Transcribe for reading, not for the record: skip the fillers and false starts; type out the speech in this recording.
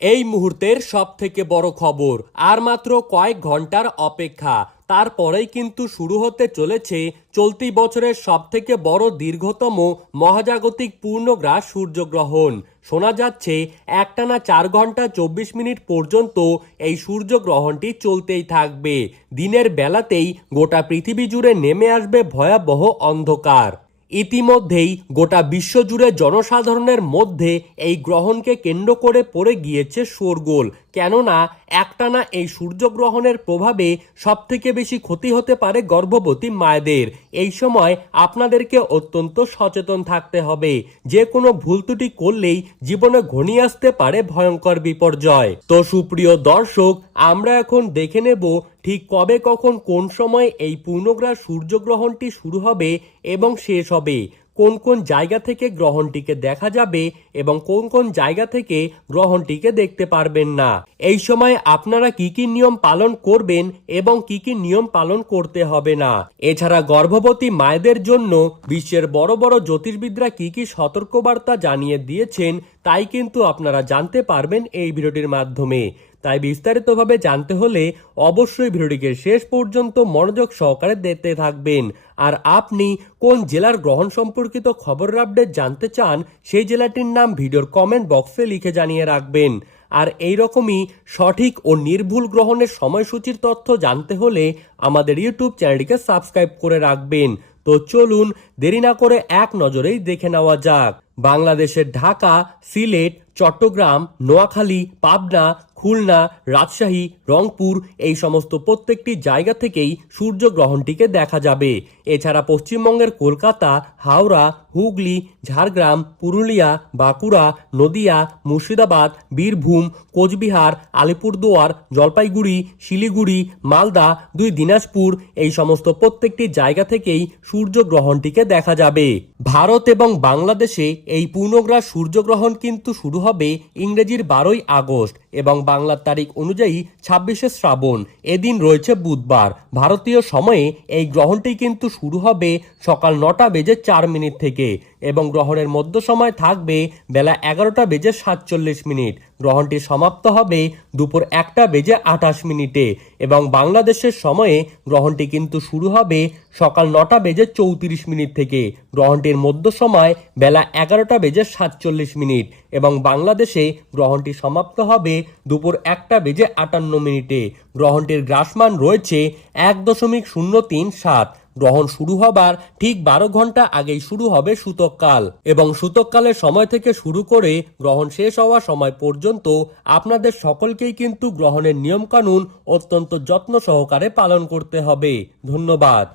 এই মুহূর্তের সবথেকে বড় খবর, আর মাত্র কয়েক ঘন্টার অপেক্ষা, তারপরেই কিন্তু শুরু হতে চলেছে চলতি বছরের সবথেকে বড় দীর্ঘতম মহাজাগতিক পূর্ণগ্রাস সূর্যগ্রহণ। শোনা যাচ্ছে একটানা 4 ঘন্টা 24 মিনিট পর্যন্ত এই সূর্যগ্রহণটি চলতেই থাকবে। দিনের বেলাতেই গোটা পৃথিবী জুড়ে নেমে আসবে ভয়াবহ অন্ধকার। ইতিমধ্যেই গোটা বিশ্বজুড়ে জনসাধারণের মধ্যে এই গ্রহণকে কেন্দ্র করে পড়ে গিয়েছে শোরগোল। কেননা একটানা এই সূর্যগ্রহণের প্রভাবে সবথেকে বেশি ক্ষতি হতে পারে গর্ভবতী মায়েদের। এই সময় আপনাদেরকে অত্যন্ত সচেতন থাকতে হবে। যে কোনো ভুল ত্রুটি করলেই জীবনে ঘনিয়ে আসতে পারে ভয়ঙ্কর বিপর্যয়। তো সুপ্রিয় দর্শক, আমরা এখন দেখে নেব ঠিক কবে, কখন, কোন সময় এই পূর্ণগ্রাস সূর্যগ্রহণটি শুরু হবে এবং শেষ হবে, কোন কোন জায়গা থেকে গ্রহণটিকে দেখা যাবে এবং কোন কোন জায়গা থেকে গ্রহণটিকে দেখতে পারবেন না। এই সময় আপনারা কি কি নিয়ম পালন করবেন এবং কি কি নিয়ম পালন করতে হবে না। এছাড়া গর্ভবতী মায়েদের জন্য বিশ্বের বড় বড় জ্যোতির্বিদরা কি কি সতর্কবার্তা জানিয়ে দিয়েছেন তাই কিন্তু আপনারা জানতে পারবেন এই ভিডিওটির মাধ্যমে। তাই বিস্তারিতভাবে জানতে হলে অবশ্যই ভিডিওটিকে শেষ পর্যন্ত মনোযোগ সহকারে দেখতে থাকবেন। আর আপনি কোন জেলার গ্রহণ সম্পর্কিত খবরের আপডেট জানতে চান সেই জেলাটির নাম ভিডিওর কমেন্ট বক্সে লিখে জানিয়ে রাখবেন। আর এই রকমই সঠিক ও নির্ভুল গ্রহণের সময়সূচির তথ্য জানতে হলে আমাদের ইউটিউব চ্যানেলটিকে সাবস্ক্রাইব করে রাখবেন। তো চলুন দেরি না করে এক নজরেই দেখে নেওয়া যাক। বাংলাদেশের ঢাকা, সিলেট, চট্টগ্রাম, নোয়াখালী, পাবনা, খুলনা, রাজশাহী, রংপুর এই সমস্ত প্রত্যেকটি জায়গা থেকেই সূর্যগ্রহণটিকে দেখা যাবে। এছাড়া পশ্চিমবঙ্গের কলকাতা, হাওড়া, হুগলি, ঝাড়গ্রাম, পুরুলিয়া, বাঁকুড়া, নদিয়া, মুর্শিদাবাদ, বীরভূম, কোচবিহার, আলিপুরদুয়ার, জলপাইগুড়ি, শিলিগুড়ি, মালদা, দিনাজপুর এই সমস্ত প্রত্যেকটি জায়গা থেকেই সূর্যগ্রহণটিকে দেখা যাবে। ভারত এবং বাংলাদেশে এই পূর্ণগ্রাস সূর্যগ্রহণ কিন্তু শুরু হবে ইংরেজির 12ই আগস্ট এবং বাংলার তারিখ অনুযায়ী 26শে শ্রাবণ। এদিন রয়েছে বুধবার। ভারতীয় সময়ে এই গ্রহণটি কিন্তু শুরু হবে সকাল 9টা বেজে 4 মিনিট থেকে এবং গ্রহণের মধ্য সময় থাকবে বেলা 11টা বেজে 47 মিনিট। গ্রহণটি সমাপ্ত হবে দুপুর 1টা বেজে 28 মিনিটে এবং বাংলাদেশের সময়ে গ্রহণটি কিন্তু শুরু হবে সকাল 9টা বেজে 34 মিনিট থেকে। গ্রহণটির মধ্য সময় বেলা 11টা বেজে 47 মিনিট এবং বাংলাদেশে গ্রহণটি সমাপ্ত হবে দুপুর 1টা বেজে 58 মিনিটে। গ্রহণটির গ্রাসমান রয়েছে 1.037। গ্রহণ শুরু হবার ঠিক 12 ঘন্টা আগেই শুরু হবে সূতককাল এবং সূতককালের সময় থেকে শুরু করে গ্রহণ শেষ হওয়ার সময় পর্যন্ত আপনাদের সকলকেই কিন্তু গ্রহণের নিয়মকানুন অত্যন্ত যত্ন সহকারে পালন করতে হবে। ধন্যবাদ।